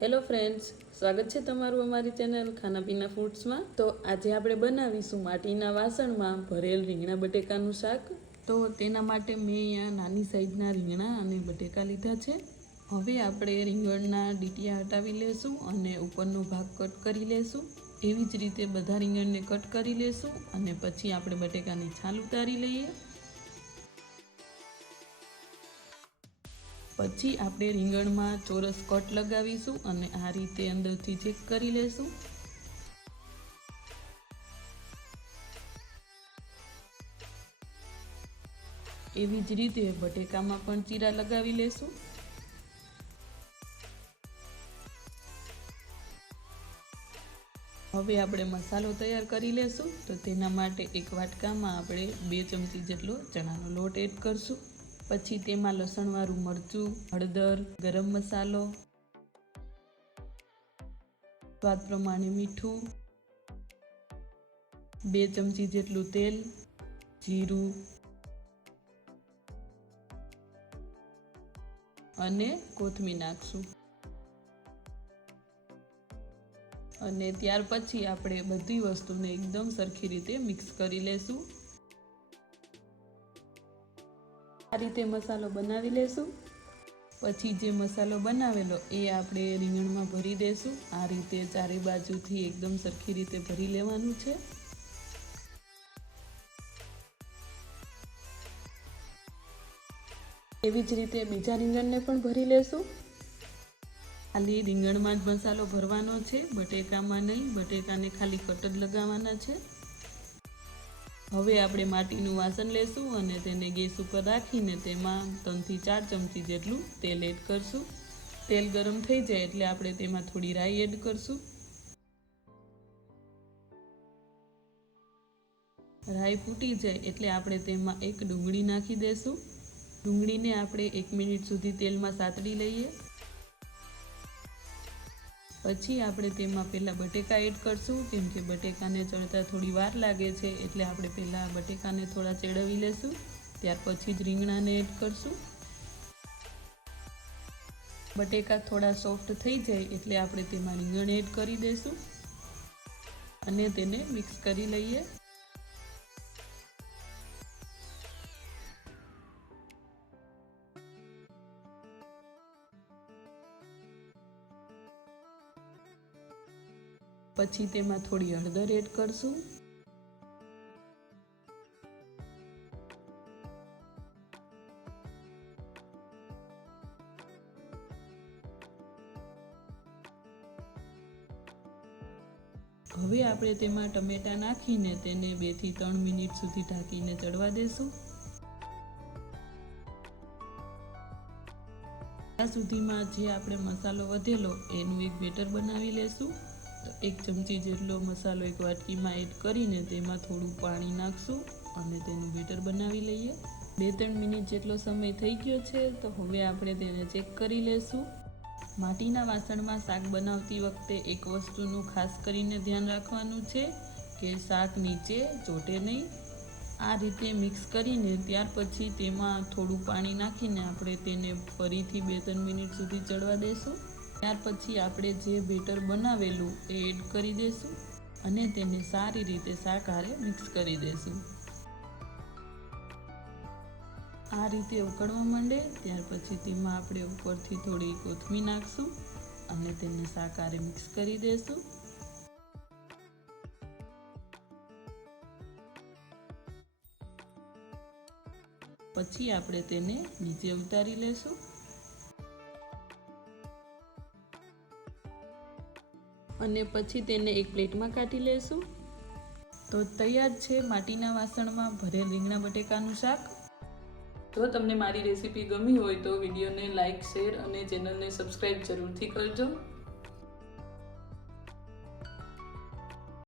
Hello friends, સ્વાગત છે તમારું અમારી ચેનલ ખાના પીના ફૂડ્સમાં। તો આજે આપણે બનાવીશું માટીના વાસણમાં ભરેલ રીંગણા બટેકાનું શાક। તો તેના માટે મેં અહીંયા નાની સાઈઝના રીંગણા અને બટેકા લીધા છે। હવે આપણે રીંગણના ડીટીયા હટાવી લેશું અને ઉપરનો ભાગ કટ કરી લેશું। એવી જ રીતે બધા રીંગણને કટ કરી લેશું અને પછી આપણે બટેકાની છાલ ઉતારી લઈએ। પછી આપણે રીંગણમાં ચોરસ કટ લગાવીશું અને આ રીતે અંદરથી ચેક કરી લેશું। એવી જ રીતે બટેકામાં પણ ચીરા લગાવી લેશું। હવે આપણે મસાલો તૈયાર કરી લેશું। તો તેના માટે એક વાટકામાં આપણે 2 ચમચી જેટલો ચણાનો લોટ એડ કરશું। પછી તેમાં લસણવાળું મરચું, હળદર, ગરમ મસાલો, સ્વાદ પ્રમાણે મીઠું, 2 ચમચી જેટલું તેલ, જીરું અને કોથમીર નાખશું। અને ત્યાર પછી આપણે બધી વસ્તુને એકદમ સરખી રીતે મિક્સ કરી લેશું। આ રીતે મસાલો બનાવી લેશું। પછી જે મસાલો બનાવેલો એ આપણે રીંગણમાં ભરી દેશું। આ રીતે ચારે બાજુથી એકદમ સરખી રીતે ભરી લેવાનું છે। એવી જ રીતે બીજા રીંગણને પણ ભરી લેશું। ખાલી રીંગણમાં જ મસાલો ભરવાનો છે, બટેકામાં નહીં। બટેકાને ખાલી કટ જ લગાવવાના છે। હવે આપણે માટીનું વાસણ લેશું અને તેને ગેસ ઉપર રાખીને તેમાં 3 થી 4 ચમચી જેટલું તેલ એડ કરશું। તેલ ગરમ થઈ જાય એટલે આપણે તેમાં થોડી રાઈ એડ કરશું। રાઈ ફૂટી જાય એટલે આપણે તેમાં એક ડુંગળી નાખી દેશું। ડુંગળીને આપણે 1 મિનિટ સુધી તેલમાં સાતળી લઈએ। પછી આપણે તેમાં પહેલાં બટેકા એડ કરશું, કેમ કે બટેકાને ચડતા થોડી વાર લાગે છે, એટલે આપણે પહેલાં બટેકાને થોડા ચેડવી લેશું। ત્યાર પછી જ રીંગણાને એડ કરશું। બટેકા થોડા સોફ્ટ થઈ જાય એટલે આપણે તેમાં રીંગણ એડ કરી દઈશું અને તેને મિક્સ કરી લઈએ। પછી તેમાં થોડી હળદર એડ કરશું। હવે આપણે તેમાં ટમેટા નાખીને તેને 2 થી 3 મિનિટ સુધી ઢાંકીને ચડવા દેશું। ત્યાં સુધીમાં જે આપણે મસાલો વધેલો એનું એક બેટર બનાવી લેશું। તો 1 ચમચી જેટલો મસાલો એક વાટકીમાં એડ કરીને તેમાં થોડું પાણી નાખશું અને તેનું બેટર બનાવી લઈએ। 2-3 મિનિટ જેટલો સમય થઈ ગયો છે, તો હવે આપણે તેને ચેક કરી લેશું। માટીના વાસણમાં શાક બનાવતી વખતે એક વસ્તુનું ખાસ કરીને ધ્યાન રાખવાનું છે કે શાક નીચે ચોંટે નહીં। આ રીતે મિક્સ કરીને ત્યાર પછી તેમાં થોડું પાણી નાખીને આપણે તેને ફરીથી 2-3 મિનિટ સુધી ચડવા દઈશું। ત્યાર પછી આપણે જે બેટર બનાવેલું એ એડ કરી દઈશું અને તેને સારી રીતે શાક હારે મિક્સ કરી દઈશું। આ રીતે ઉકળવા માંડે ત્યાર પછી તેમાં આપણે ઉપરથી થોડી કોથમીર નાખશું અને તેને શાક હારે મિક્સ કરી દઈશું। પછી આપણે તેને નીચે ઉતારી લેશું અને પછી તેને એક પ્લેટમાં કાઢી લેશું। તો તૈયાર છે માટીના વાસણમાં ભરેલ રીંગણા બટેકાનું શાક। જો તમને મારી રેસીપી ગમી હોય તો વિડીયોને લાઇક, શેર અને ચેનલને સબસ્ક્રાઈબ જરૂરથી કરજો।